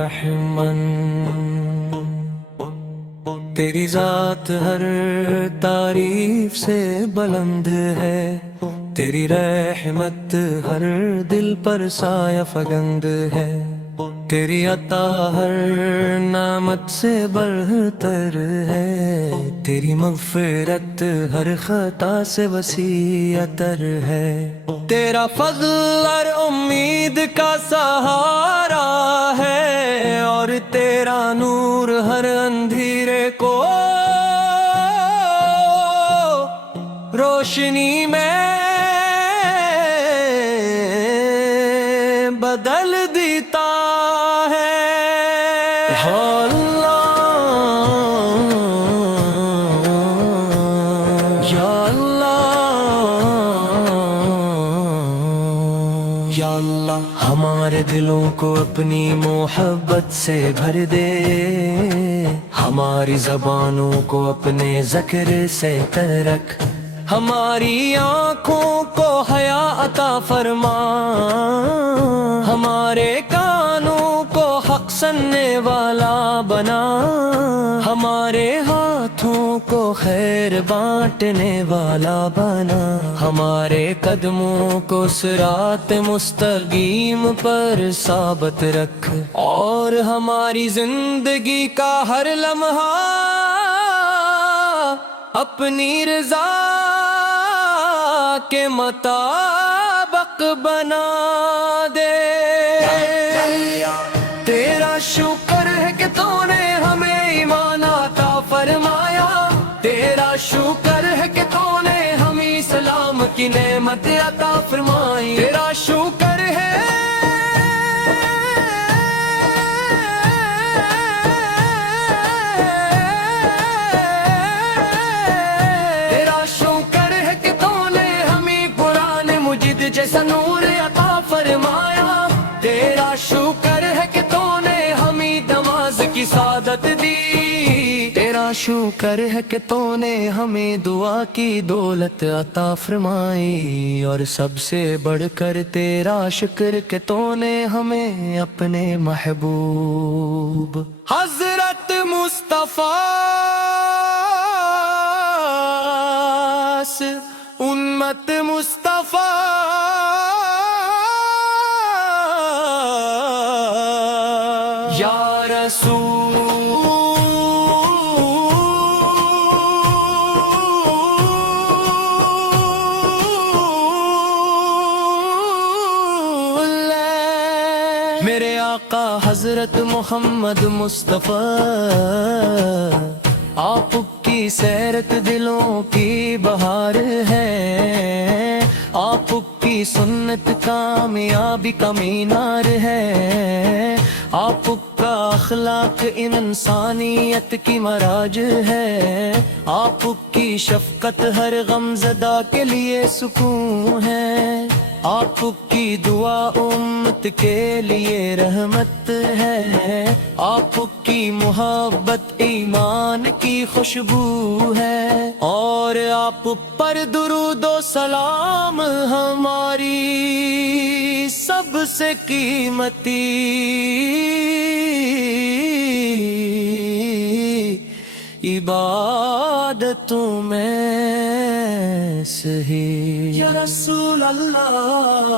رحمن، تیری ذات ہر تعریف سے بلند ہے، تیری رحمت ہر دل پر سایہ فگند ہے، تیری عطا ہر نعمت سے برتر ہے، تیری مغفرت ہر خطا سے وسیع تر ہے، تیرا فضل ہر امید کا سہارا ہے، اور تیرا نور ہر اندھیرے کو روشنی میں بدل دیتا ہے۔ یا اللہ ہمارے دلوں کو اپنی محبت سے بھر دے، ہماری زبانوں کو اپنے ذکر سے ترک، ہماری آنکھوں کو حیا عطا فرما، ہمارے کانوں کو حق سننے والا بنا، ہمارے ہاتھوں کو خیر بانٹنے والا بنا، ہمارے قدموں کو صراط مستقیم پر ثابت رکھ، اور ہماری زندگی کا ہر لمحہ اپنی رضا کے مطابق بنا دے۔ تیرا شکر ہے کہ تو نے ہمیں ایمان عطا فرمایا، تیرا شکر ہے کہ تو نے ہمیں اسلام کی نعمت عطا فرمائی، تیرا شکر ہے جیسا نور عطا فرمایا، تیرا شکر ہے کہ تو نے ہمیں نماز کی سعادت دی، تیرا شکر ہے کہ تو نے ہمیں دعا کی دولت عطا فرمائی، اور سب سے بڑھ کر تیرا شکر کہ تو نے ہمیں اپنے محبوب حضرت مصطفیٰ امت مصطفیٰ یا رسول اللہ، میرے آقا حضرت محمد مصطفیٰ، آپ کی سیرت دلوں کی بہار ہے، آپ کی سنت کامیابی کا مینار ہے، آپ کا اخلاق انسانیت کی معراج ہے، آپ کی شفقت ہر غم زدہ کے لیے سکون ہے، آپ کی دعا امت کے لیے رحمت ہے، آپ کی محبت ایمان کی خوشبو ہے، اور آپ پر درود و سلام ہماری سب سے قیمتی عبادتوں میں صحیح۔ یا رسول اللہ،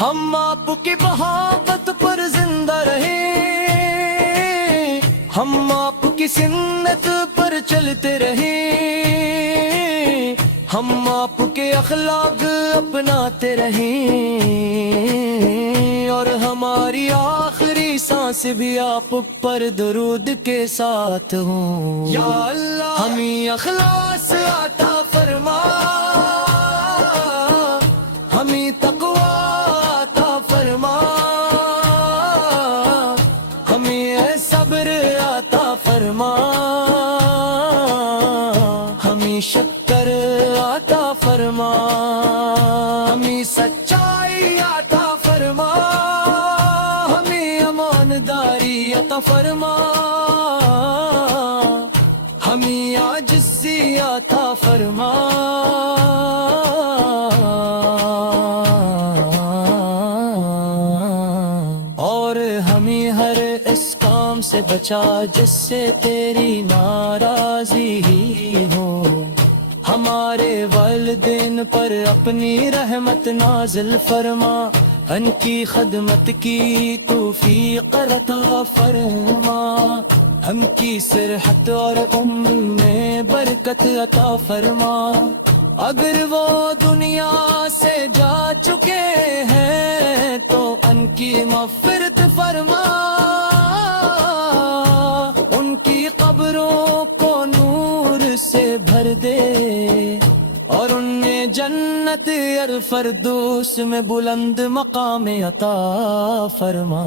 ہم آپ کی محبت پر زندہ رہے، ہم آپ کی سنت پر چلتے رہے، ہم آپ کے اخلاق اپناتے رہیں، اور ہماری آخری سانس بھی آپ پر درود کے ساتھ ہوں۔ یا اللہ ہمیں اخلاص عطا فرما، ہمیں تقوی عطا فرما، ہمیں صبر عطا فرما، ہمیں شکر عطا فرما، ہمیں سچائی عطا فرما، ہمیں ایمانداری عطا فرما، ہمیں عاجزی عطا فرما، اور بچا جس سے تیری ناراضی ہی ہو، ہمارے والدین پر اپنی رحمت نازل فرما، ان کی خدمت کی توفیق عطا فرما، ہم کی صحت اور عمر میں برکت عطا فرما، اگر وہ دنیا سے جا چکے ہیں تو ان کی مغفرت فرما، ان کی قبروں کو نور سے بھر دے اور انہیں جنت الفردوس میں بلند مقام عطا فرما،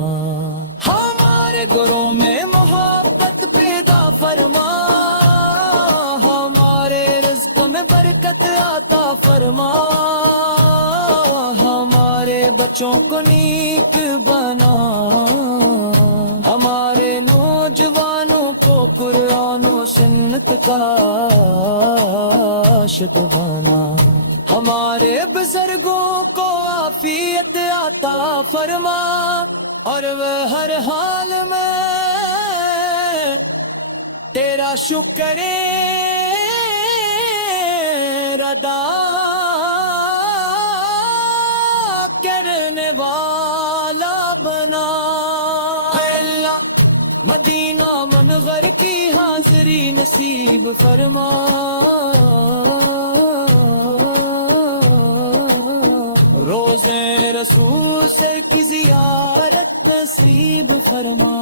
ہمارے گھروں میں محبت پیدا فرما، ہمارے رزق میں برکت عطا فرما، ہمارے بچوں کو نیک بنا، ہمارے نوجوانوں کو قرآن و سنت کا عاشق بنا، ہمارے بزرگوں کو عافیت عطا فرما، اور وہ ہر حال میں تیرا شکر ادا کرنے والا بنا، اے اللہ مدینہ منور کی حاضری نصیب فرما، روزے رسول سے کی زیارت نصیب فرما،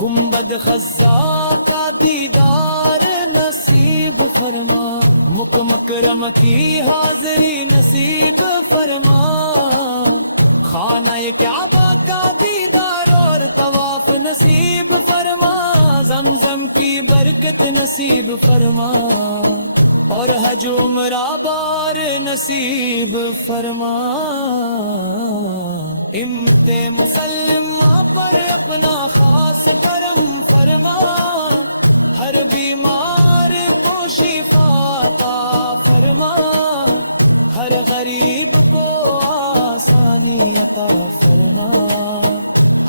گنبد خزا کا دیدار نصیب فرما، مکرم کی حاضری نصیب فرما، خانہ کعبہ کا دیدار اور طواف نصیب فرما، زمزم کی برکت نصیب فرما، اور حج عمرہ بار نصیب فرما، امت مسلمہ پر اپنا خاص کرم فرما، ہر بیمار کو شفا عطا فرما، ہر غریب کو آسانی عطا فرما،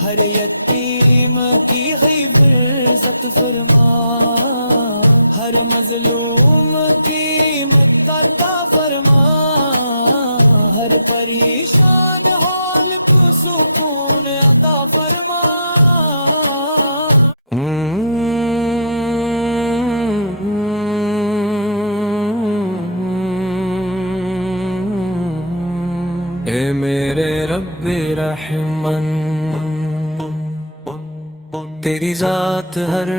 ہر یتیم کی حفاظت فرما، ہر مظلوم کی مدد عطا فرما، ہر پریشان حال کو سکون عطا فرما۔ اے میرے رب رحمن، تیری ذات ہر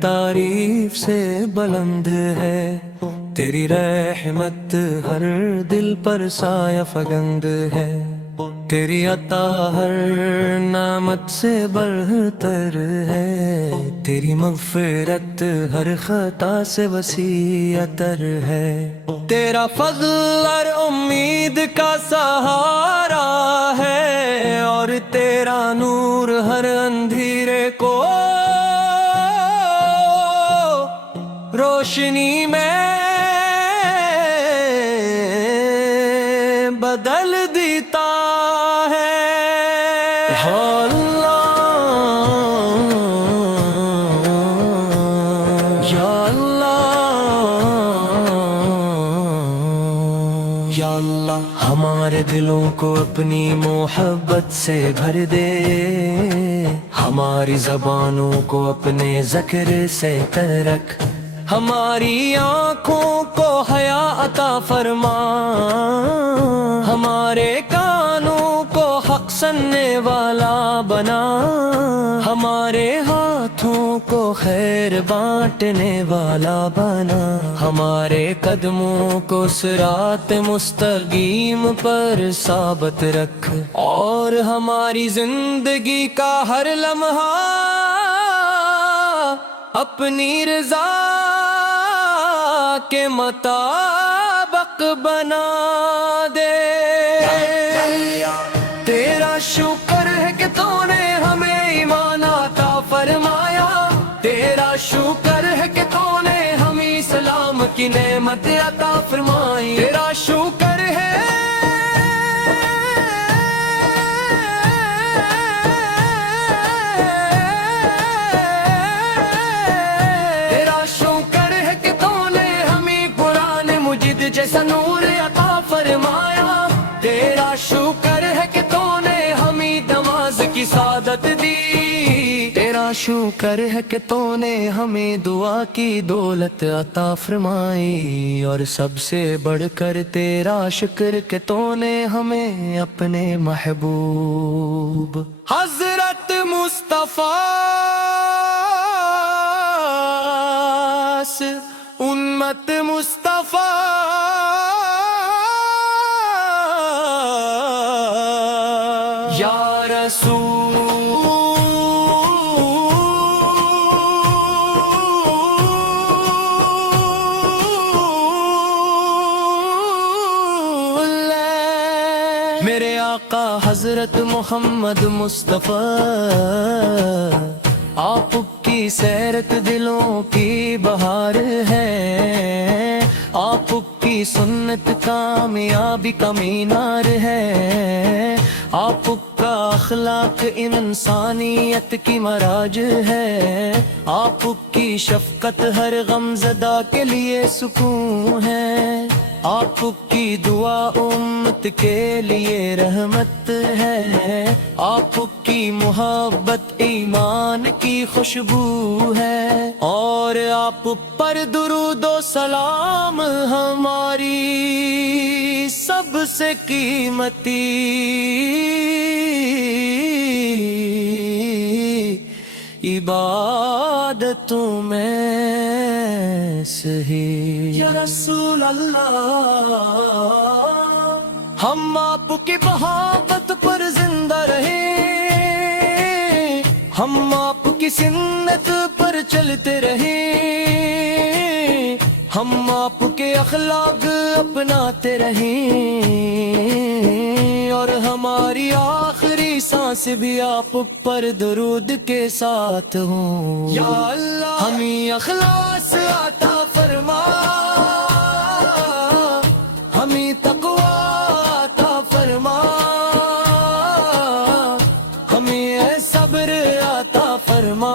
تعریف سے بلند ہے، تیری رحمت ہر دل پر سایہ فگند ہے، تیری عطا ہر نعمت سے برتر ہے، تیری مغفرت ہر خطا سے وسیع تر ہے، تیرا فضل ہر امید کا سہارا ہے، اور تیرا نور ہر اندھیرے کو روشنی میں بدل دیتا ہے۔ یا اللہ ہمارے دلوں کو اپنی محبت سے بھر دے، ہماری زبانوں کو اپنے ذکر سے ترک، ہماری آنکھوں کو حیا عطا فرما، ہمارے کانوں کو حق سننے والا بنا، ہمارے ہاتھوں کو خیر بانٹنے والا بنا، ہمارے قدموں کو صراط مستقیم پر ثابت رکھ، اور ہماری زندگی کا ہر لمحہ اپنی رضا کے مطابق بنا دے۔ تیرا شکر ہے کہ تو نے ہمیں ایمان عطا فرمایا، تیرا شکر ہے کہ تو نے ہمیں اسلام کی نعمت عطا فرمائی، تیرا شکر ہے جیسا نور عطا فرمایا، تیرا شکر ہے کہ تو نے ہمیں نماز کی سعادت دی، تیرا شکر ہے کہ تو نے ہمیں دعا کی دولت عطا فرمائی، اور سب سے بڑھ کر تیرا شکر کہ تو نے ہمیں اپنے محبوب حضرت مصطفیٰ امت مصطفیٰ یا رسول، میرے آقا حضرت محمد مصطفیٰ، آپ کی سیرت دلوں کی بہار ہے، آپ کی سنت کامیابی کا مینار ہے، آپ کا اخلاق انسانیت کی معراج ہے، آپ کی شفقت ہر غمزدہ کے لیے سکون ہے، آپ کی دعا امت کے لیے رحمت ہے، آپ کی محبت ایمان کی خوشبو ہے، اور آپ پر درود و سلام ہماری سب سے قیمتی عبادتوں میں صحیح۔ یا رسول اللہ، ہم آپ کی محبت پر زندہ رہے، ہم آپ کی سنت پر چلتے رہے، ہم آپ کے اخلاق اپناتے رہیں، اور ہماری آخری سانس بھی آپ پر درود کے ساتھ ہوں۔ یا اللہ ہمیں اخلاص عطا فرما، ہمیں تقوی عطا فرما، ہمیں صبر عطا فرما،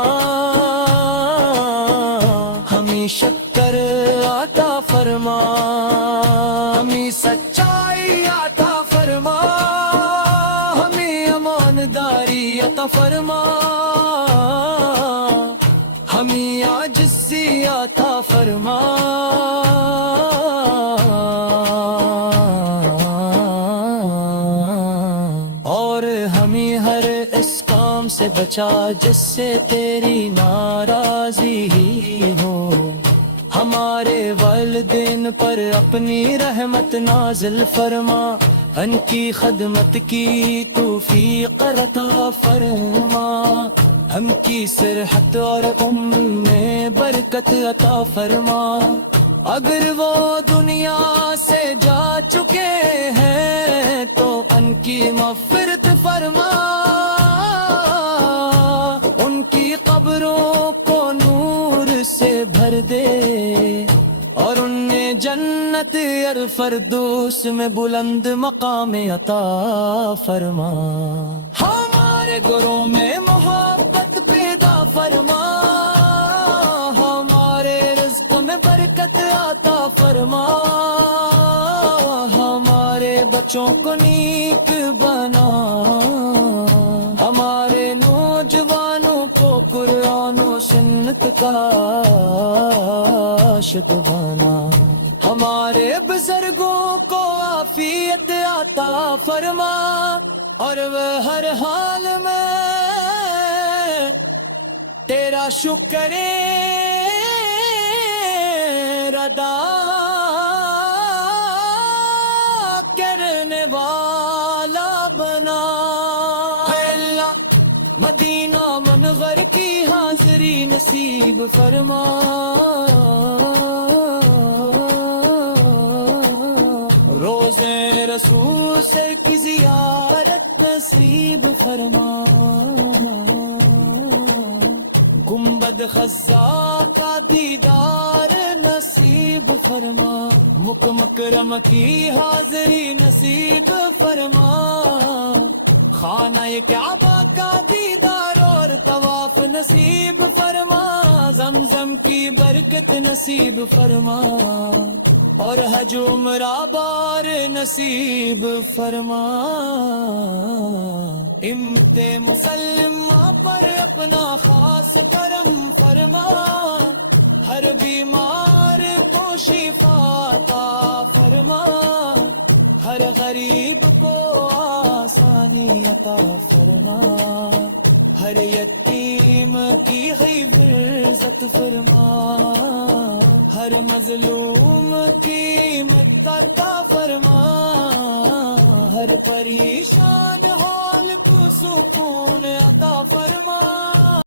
ہمیں شکر عطا فرما، ہمیں سچائی عطا فرما، ہمیں ایمانداری عطا فرما، ہمیں عاجزی عطا فرما، اور ہمیں ہر اس کام سے بچا جس سے تیری ناراضی ہی ہو، ہمارے والدین پر اپنی رحمت نازل فرما، ان کی خدمت کی توفیق عطا فرما، ہم کی صحت اور میں برکت عطا فرما، اگر وہ دنیا سے جا چکے ہیں تو ان کی مغفرت فرما، ان کی قبروں کو نور سے بھر دے، اور انہیں جنت الفردوس میں بلند مقام عطا فرما، ہمارے گھروں میں محبت پیدا فرما، ہمارے رزق میں برکت عطا فرما، ہمارے بچوں کو نیک بنا، ہمارے نوجوانوں کو قرآن و سنت کا عاشق بنا، ہمارے بزرگوں کو عافیت عطا فرما، اور وہ ہر حال میں تیرا شکر ادا کرنے والا بنا۔ اے اللہ مدینہ منور کی حاضری نصیب فرما، روزے رسول سے کی زیارت نصیب فرما، گنبد خزا کا دیدار نصیب فرما، مکرم کی حاضری نصیب فرما، خانہ کعبہ کا دیدار اور طواف نصیب فرما، زمزم کی برکت نصیب فرما، اور ہے جو عمرہ بار نصیب فرما امت مسلمہ پر اپنا خاص کرم فرما ہر بیمار کو شفا عطا فرما ہر غریب کو آسانی عطا فرما ہر یتیم کی عزت فرما ہر مظلوم کی مدد عطا فرما ہر پریشان حال کو سکون عطا فرما